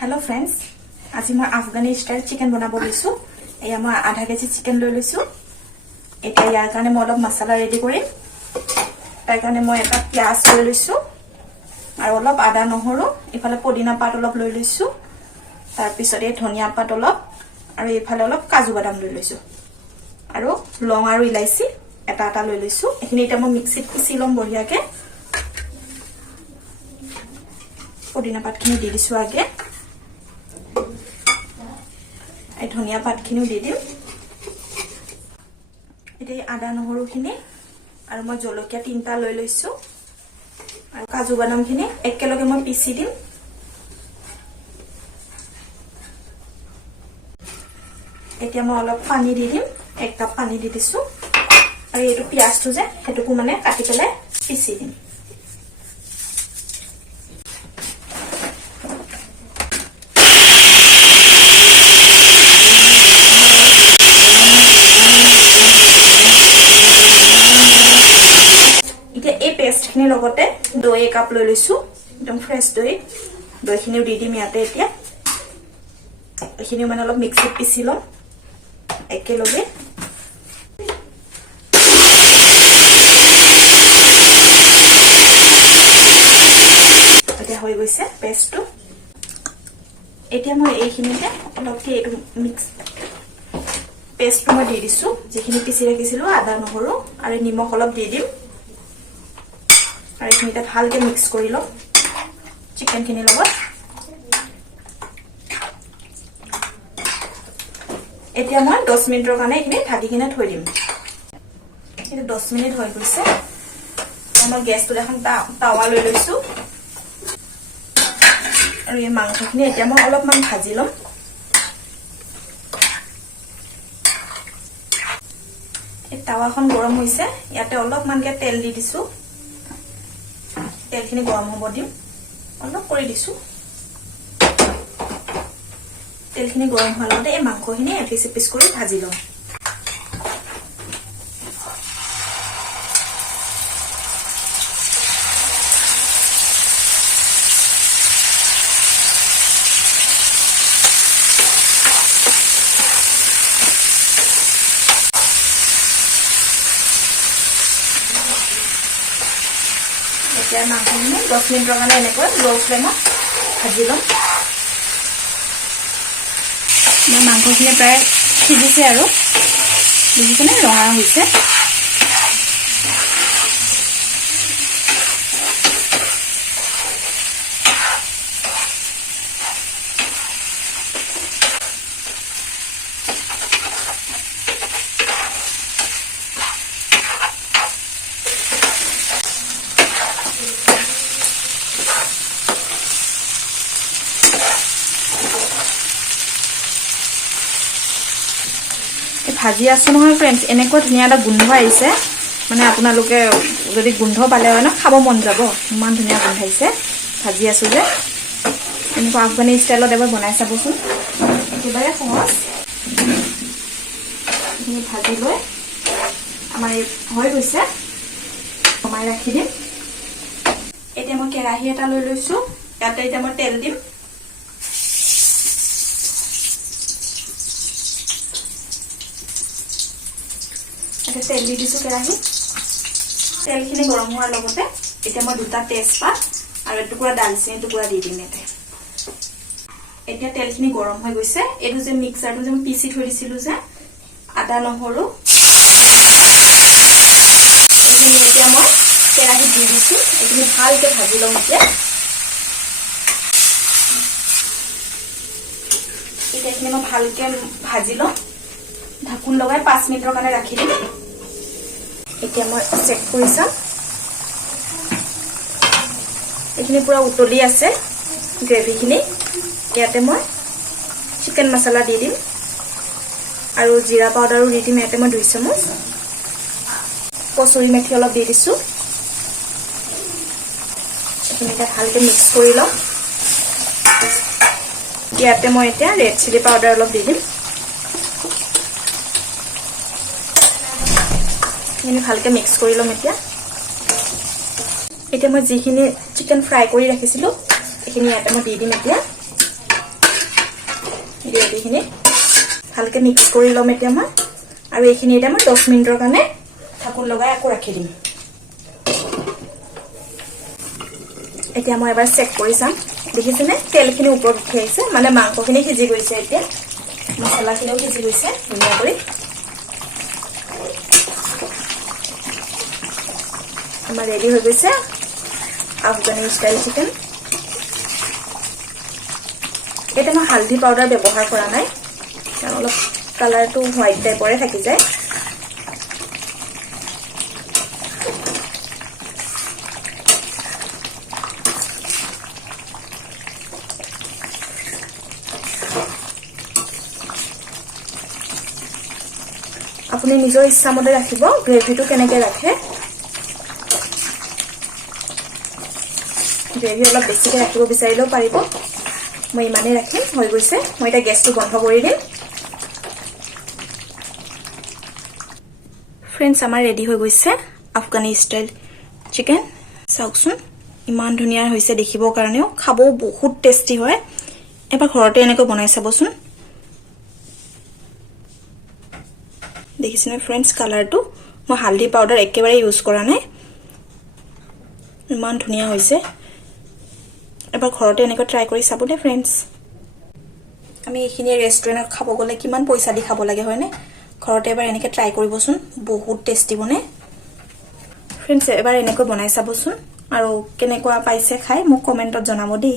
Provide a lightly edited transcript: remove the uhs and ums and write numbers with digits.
Hello friends, আজি মই Afghani style chicken বনাব লৈছো। এয়া মই আধা কেজি চিকেন লৈ লৈছো। এটা ইয়াৰ কাৰণে মই অলপ মছলা ৰেডি কৰিম। তাৰ কাৰণে মই এটা পিয়াজ লৈ লৈছো আৰু অলপ আদা নহৰু, ইফালে পদিনা পাত অলপ লৈ লৈছো। তাৰ পিছত এই ধনিয়া পাত অলপ আৰু ইফালে অলপ কাজু বাদাম লৈ লৈছো। আৰু লং আৰু ইলাইচি এটা এটা লৈ লৈছো। এখিনি এটা মই মিক্সিত পিচি লম বঢ়িয়াকে। পদিনা পাতখিনি দি দিছো আগে। এই ধনিয়া পাতখিনিও দি দিম। এতিয়া আদা নহৰুখিনি আৰু মই জলকীয়া 3টা লৈ লৈছো আৰু কাজু বাদামখিনি একেলগে মই পিচি দিম। এতিয়া মই অলপ পানী দি দিম। 1 কাপ পানী দি দিছো আৰু এইটো পিয়াজটো যে হেতুকো মানে কাটি পেলাই পিচি দিম। পেষ্টখিনি লগতে দৈ 1 কাপ লৈ লৈছো, একদম ফ্ৰেছ দৈ। দৈখিনিও দি দিম ইয়াতে এতিয়া। এইখিনি মানে অলপ মিক্সিত পিচি লম একেলগে। এতিয়া হৈ গৈছে পেষ্টটো। এতিয়া মই এইখিনিতে অলপকে এইটো মিক্স পেষ্টটো মই দি দিছো, যিখিনি পিচি ৰাখিছিলো আদা নহৰু আৰু নিমখ অলপ দি দিম। আৰু এইখিনিতে ভালকে মিক্স কৰি লম চিকেনখিনিৰ লগত। এতিয়া মই 10 মিনিটৰ কাৰণে এইখিনি ঢাকি কিনে থৈ দিম। এটা 10 মিনিট হৈ গৈছে। মই গেছটো এখন তাৱা লৈ লৈছো আৰু এই মাংসখিনি এতিয়া মই অলপমান ভাজি লম। এই তাৱাখন গৰম হৈছে, ইয়াতে অলপমানকে তেল দি দিছো। তেলখিনি গৰম হ'ব দিম, অলপ কৰি দিছো। তেলখিনি গৰম হোৱাৰ লগতে এই মাংসখিনি এপিচ এপিচ কৰি ভাজি লম। এতিয়া মাংসখিনি 10 মিনিটৰ কাৰণে এনেকৈ ল' ফ্লেমত ভাজি ল'ম। মাংসখিনি প্ৰায় সিজিছে আৰু দেখিছেনে ৰঙা হৈছে। ভাজি আছো নহয় ফ্ৰেণ্ডছ, এনেকুৱা ধুনীয়া এটা গোন্ধ আহিছে। মানে আপোনালোকে যদি গোন্ধ পালে হয় ন, খাব মন যাব। ইমান ধুনীয়া গোন্ধাইছে। ভাজি আছো যে এনেকুৱা আফগানী ষ্টাইলত এবাৰ বনাই চাবচোন, একেবাৰে সহজ। এইখিনি ভাজি লৈ আমাৰ হৈ গৈছে, কমাই ৰাখি দিম। এতিয়া মই কেৰাহী এটা লৈ লৈছো, ইয়াতে এতিয়া মই তেল দিম। তেল দি দিছো কেৰাহীত। তেলখিনি গৰম হোৱাৰ লগতে এতিয়া মই 2টা তেজপাত আৰু এটুকুৰা দালচেনি টুকুৰা দি দিম ইয়াতে। এতিয়া তেলখিনি গৰম হৈ গৈছে। এইটো যে মিক্সাৰটো যে মই পিচি থৈ দিছিলো যে আদা নহৰু, এইখিনি এতিয়া মই কেৰাহীত দি দিছো। এইখিনি ভালকে ভাজি লম এতিয়া। এইখিনি মই ভালকে ভাজি লম। ঢাকোন লগাই 5 মিনিটৰ কাৰণে ৰাখি দিম। এতিয়া মই চেক কৰি চাম। এইখিনি পুৰা উতলি আছে গ্ৰেভিখিনি। ইয়াতে মই চিকেন মছলা দি দিম আৰু জিৰা পাউডাৰো দি দিম। ইয়াতে মই 2 চামুচ কচুৰি মেথি অলপ দি দিছো। এইখিনি ভালকে মিক্স কৰি লম। ইয়াতে মই এতিয়া ৰেড চিলি পাউডাৰ অলপ দি দিম। এইখিনি ভালকে মিক্স কৰি লম এতিয়া। এতিয়া মই যিখিনি চিকেন ফ্ৰাই কৰি ৰাখিছিলো এইখিনি ইয়াতে মই দি দিম এতিয়া। বাকীখিনি ভালকে মিক্স কৰি ল'ম এতিয়া মই আৰু এইখিনি এতিয়া মই 10 মিনিটৰ কাৰণে ঢাকোন লগাই আকৌ ৰাখি দিম এতিয়া মই এবাৰ চেক কৰি চাম দেখিছেনে তেলখিনি ওপৰত উঠি আহিছে মানে মাংসখিনি সিজি গৈছে এতিয়া মছলাখিনিও সিজি গৈছে ধুনীয়া কৰি আমাৰ ৰেডি হৈ গৈছে আফগানি ষ্টাইল চিকেন এটা মই হালধি পাউডাৰ ব্যৱহাৰ কৰা নাই কাৰণ অলপ কালাৰটো হোৱাইট টাইপৰে থাকি যায় আপুনি নিজৰ ইচ্ছামতে ৰাখিব গ্ৰেভিটো কেনেকৈ ৰাখে গ্ৰেভি অলপ বেছিকৈ ৰাখিব বিচাৰিলেও পাৰিব মই ইমানেই ৰাখিম হৈ গৈছে মই এতিয়া গেছটো বন্ধ কৰি দিম ফ্ৰেণ্ডছ আমাৰ ৰেডি হৈ গৈছে আফগানি ষ্টাইল চিকেন চাওকচোন ইমান ধুনীয়া হৈছে দেখিবৰ কাৰণেও খাবও বহুত টেষ্টি হয় এবাৰ ঘৰতে এনেকৈ বনাই চাবচোন দেখিছেনে ফ্ৰেণ্ডছ কালাৰটো মই হালধি পাউডাৰ একেবাৰে ইউজ কৰা নাই ইমান ধুনীয়া হৈছে এবাৰ ঘৰতে এনেকৈ ট্ৰাই কৰি চাব দে ফ্ৰেণ্ডছ আমি এইখিনি ৰেষ্টুৰেণ্টত খাব গ'লে কিমান পইচা দি খাব লাগে হয়নে ঘৰতে এবাৰ এনেকৈ ট্ৰাই কৰিবচোন বহুত টেষ্টি বনে ফ্ৰেণ্ডছ এবাৰ এনেকৈ বনাই চাবচোন আৰু কেনেকুৱা পাইছে খাই মোক কমেণ্টত জনাব দেই